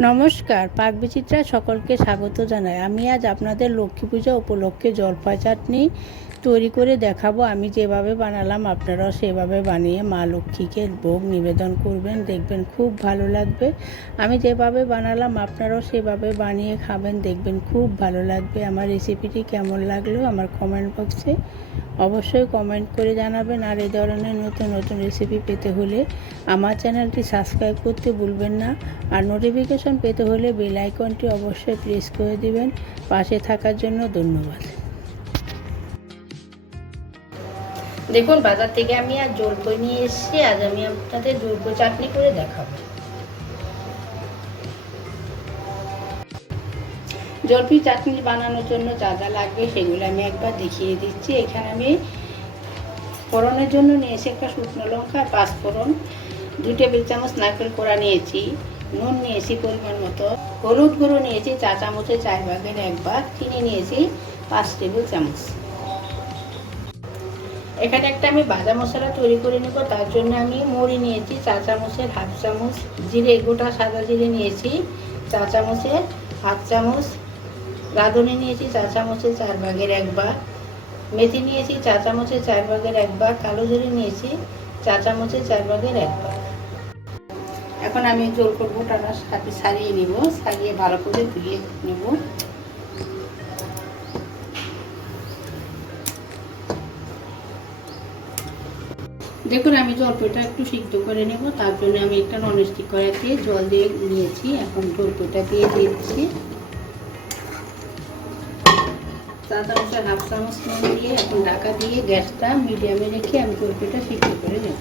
নমস্কার, পাক বিচিত্রায় সকলকে স্বাগত জানাই। আমি আজ আপনাদের লক্ষ্মী পূজা উপলক্ষে জলপাই চাটনি তৈরি করে দেখাবো। আমি যেভাবে বানালাম আপনারাও সেভাবে বানিয়ে মা লক্ষ্মীকে ভোগ নিবেদন করবেন, দেখবেন খুব ভালো লাগবে। আমি যেভাবে বানালাম আপনারাও সেভাবে বানিয়ে খাবেন, দেখবেন খুব ভালো লাগবে। আমার রেসিপিটি কেমন লাগল আমার কমেন্ট বক্সে অবশ্যই কমেন্ট করে জানাবেন আর এই ধরনের নতুন নতুন রেসিপি পেতে হলে আমার চ্যানেলটি সাবস্ক্রাইব করতে ভুলবেন না। আর নোটিফিকেশন পেতে হলে বেল আইকনটি অবশ্যই প্রেস করে দিবেন। পাশে থাকার জন্য ধন্যবাদ। দেখুন, বাজার থেকে আমি আর জলপই নিয়ে এসেছি। আজ আমি আপনাদের জলপই চাটনি করে দেখাবো। জলপি চাটনি বানানোর জন্য যা যা লাগবে সেগুলো আমি একবার দেখিয়ে দিচ্ছি। এখানে আমি ফোড়নের জন্য নিয়েছি একটা শুকনো লঙ্কা, পাঁচ ফোড়ন, দুই টেবিল চামচ নারকেল কোড়া নিয়েছি, নুন নিয়েছি পরিমাণ মতো, হলুদ গুঁড়ো নিয়েছি চা চামচের চার ভাগের একবার চিনি নিয়েছি পাঁচ টেবিল চামচ। এখানে একটা আমি ভাজা মশলা তৈরি করে নেব, তার জন্য আমি মুড়ি নিয়েছি, চা চামচের হাফ চামচ, জিরে গোটা সাদা জিরে নিয়েছি, চা চামচের হাফ চামচ রাঁধুনি নিয়েছি, চা চামচের চার ভাগের একবার মেথি নিয়েছি, চা চামচের চার ভাগের একবার কালো জিরে নিয়েছি, চা চামচের চার ভাগের একবার এখন আমি জোর করব টানার সাথে সারিয়ে নিব, সারিয়ে ভালো করে ধুয়ে নেব। দেখুন, আমি জলপাইটা একটু সিদ্ধ করে নেব, তার জন্য আমি একটা ননস্টিক কড়াইতে জল দিয়ে নিয়েছি। এখন জলপাইটা দিয়ে দিচ্ছি। চা চামচের হাফ চামচ নুন দিয়ে এখন ঢাকা দিয়ে গ্যাসটা মিডিয়ামে রেখে আমি জলপাইটা সিদ্ধ করে নেব।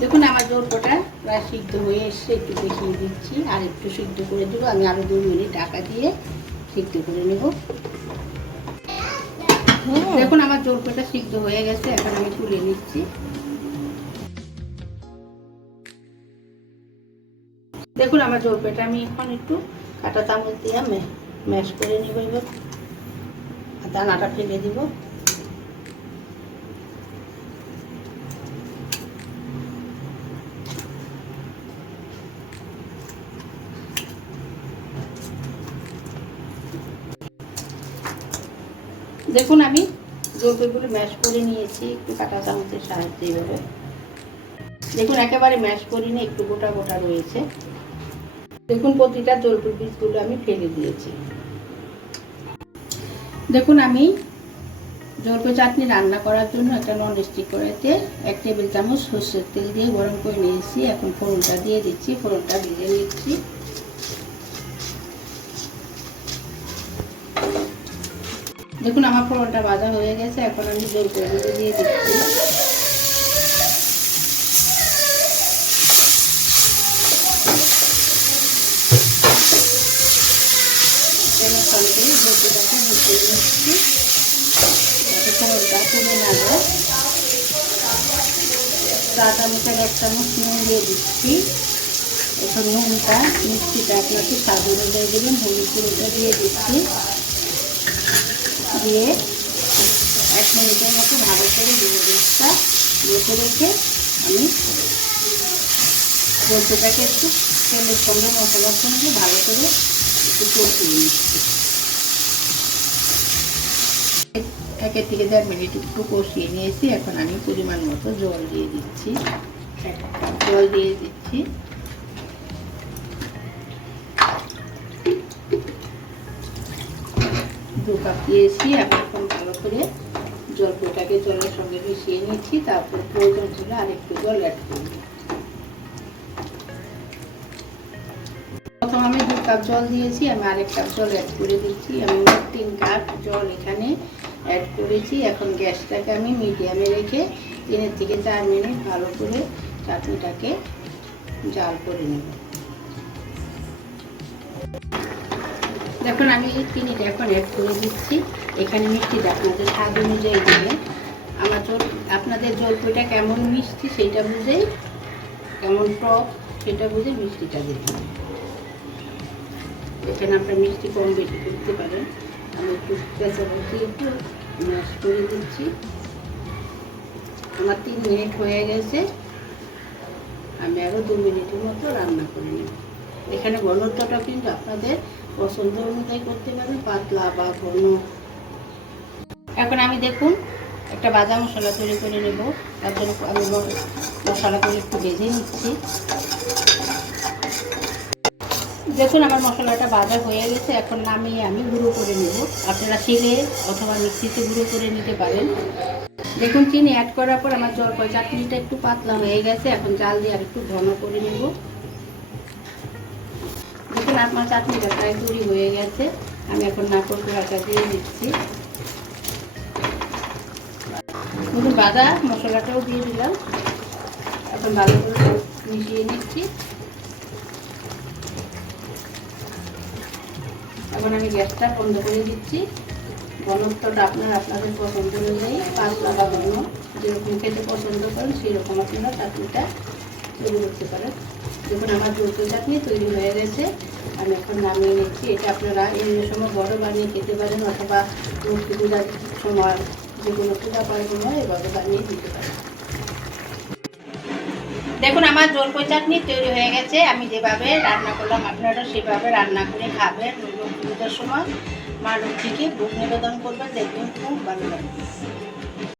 দেখুন আমার জলপাটা প্রায় সিদ্ধ হয়ে এসছে। একটু দেখিয়ে দিচ্ছি আর একটু সিদ্ধ করে দেবো। আমি আরও দু মিনিট ঢাকা দিয়ে সিদ্ধ করে নেব। দেখুন আমার জলপাটা সিদ্ধ হয়ে গেছে। এখন আমি তুলে নিচ্ছি। দেখুন আমার জলপাইটা আমি এখন একটু কাটা চামচ দিয়ে ম্যাশ করে নিব এবার। দানাটা ফেলে দিব। দেখুন, আমি জলপাইগুলো ম্যাশ করে নিয়েছি, একটু কাটা চামচের সাহায্যে এভাবে। দেখুন, একেবারে ম্যাশ করিনি, একটু গোটা গোটা রয়েছে। দেখুন প্রতিটা জলপাই বীজগুলো আমি ফেলে দিয়েছি। দেখুন, আমি জলপাই চাটনি রান্না করার জন্য একটা নন স্টিক কড়াইতে এক টেবিল চামচ সর্ষের তেল দিয়ে গরম করে নিয়েছি। এখন ফোড়নটা দিয়ে দিচ্ছি, ফোড়নটা ভেজে নিচ্ছি। দেখুন, আমার ফোড়নটা ভাজা হয়ে গেছে। এখন আমি জলপাইগুলো দিয়ে দিচ্ছি। তেলের সঙ্গে জলপাইটাকে মিশিয়ে নিচ্ছি যাতে ফোড়নটা তুলে না যায় চা চামচের এক চামচ নুন দিয়ে দিচ্ছি। এখন নুনটা মিষ্টিটা আপনাকে স্বাদ অনুযায়ী দেবেন হলুদ দিয়ে দিচ্ছি। দিয়ে, এক মিনিটের মতো ভালো করে গ্যাসটা রেখে রেখে আমি পোলট্রিটাকে একটু তেলের সঙ্গে মশলার সঙ্গে ভালো করে একটু কষিয়ে নিচ্ছি। একের থেকে দেড় মিনিট একটু কষিয়ে নিয়েছি। এখন আমি পরিমাণ মতো জল দিয়ে দিচ্ছি। জল দিয়ে দিচ্ছি। দু কাপ দিয়েছি। আমি এখন ভালো করে জল জলপোটাকে জলের সঙ্গে মিশিয়ে নিচ্ছি। তারপর প্রয়োজন হলে আরেকটু জল অ্যাড করব। প্রথম আমি দু কাপ জল দিয়েছি। আমি আরেক কাপ জল অ্যাড করে দিচ্ছি। আমি তিন কাপ জল এখানে অ্যাড করেছি। এখন গ্যাসটাকে আমি মিডিয়ামে রেখে তিনের থেকে চার মিনিট ভালো করে চাটনিটাকে জাল করে নেব। দেখুন, আমি এই চিনিটা এখন অ্যাড করে দিচ্ছি। এখানে মিষ্টিটা আপনাদের স্বাদ অনুযায়ী দেবেন। আমার আপনাদের জলপাইটা কেমন মিষ্টি সেইটা বুঝেই, কেমন টক সেটা বুঝে মিষ্টিটা দেবেন। এখানে আপনার মিষ্টি কম বেশি করতে পারেন। আমি একটু পেঁচাপাতি একটু ম্যাশ করে দিচ্ছি। আমার তিন মিনিট হয়ে গেছে। আমি আরও দু মিনিটের মতো রান্না করে নেব। এখানে ঘনত্বটা কিন্তু আপনাদের পছন্দ অনুযায়ী করতে পারেন, পাতলা বা ঘন। এখন আমি দেখুন, একটা বাদাম মশলা তৈরি করে নেব। তার জন্য আমি মশলাগুলো একটু ভেজে নিচ্ছি। দেখুন, আমার মশলাটা ভাজা হয়ে গেছে। এখন নামিয়ে আমি গুঁড়ো করে নেব। আপনারা শিলে অথবা মিক্সিতে গুঁড়ো করে নিতে পারেন। দেখুন, চিনি অ্যাড করার পর আমার জল জলপাই চাটনিটা একটু পাতলা হয়ে গেছে। এখন জাল দিয়ে আর একটু ঘন করে নেব। দেখুন আপনার চাটনিটা প্রায় তৈরি হয়ে গেছে। আমি এখন নাকর পোড়াটা দিয়ে দিচ্ছি। বাদা মশলাটাও দিয়ে দিলাম। এখন ভালো করে মিশিয়ে নিচ্ছি। এখন আমি গ্যাসটা বন্ধ করে দিচ্ছি। ঘনত্বটা আপনার আপনাদের পছন্দ অনুযায়ী পাতলা বা ঘন। যেরকম খেতে পছন্দ করেন সেই রকম আপনারা চাটনিটা তৈরি করতে পারেন। দেখুন, আমার দ্রুত চাটনি তৈরি হয়ে গেছে। আমি এখন নামিয়ে নিচ্ছি। এটা আপনারা এই সময় বড় বানিয়ে খেতে পারেন অথবা লক্ষ্মী পূজার সময় যে কোনো পূজা পার্বণ হয়, এভাবে বানিয়ে দিতে পারেন। দেখুন, আমার জলপাই চাটনি তৈরি হয়ে গেছে। আমি যেভাবে রান্না করলাম, আপনারা সেভাবে রান্না করে খাবেন। পূজার সময় মা লক্ষ্মীকে ভোগ নিবেদন করবেন। দেখবেন খুব ভালো লাগবে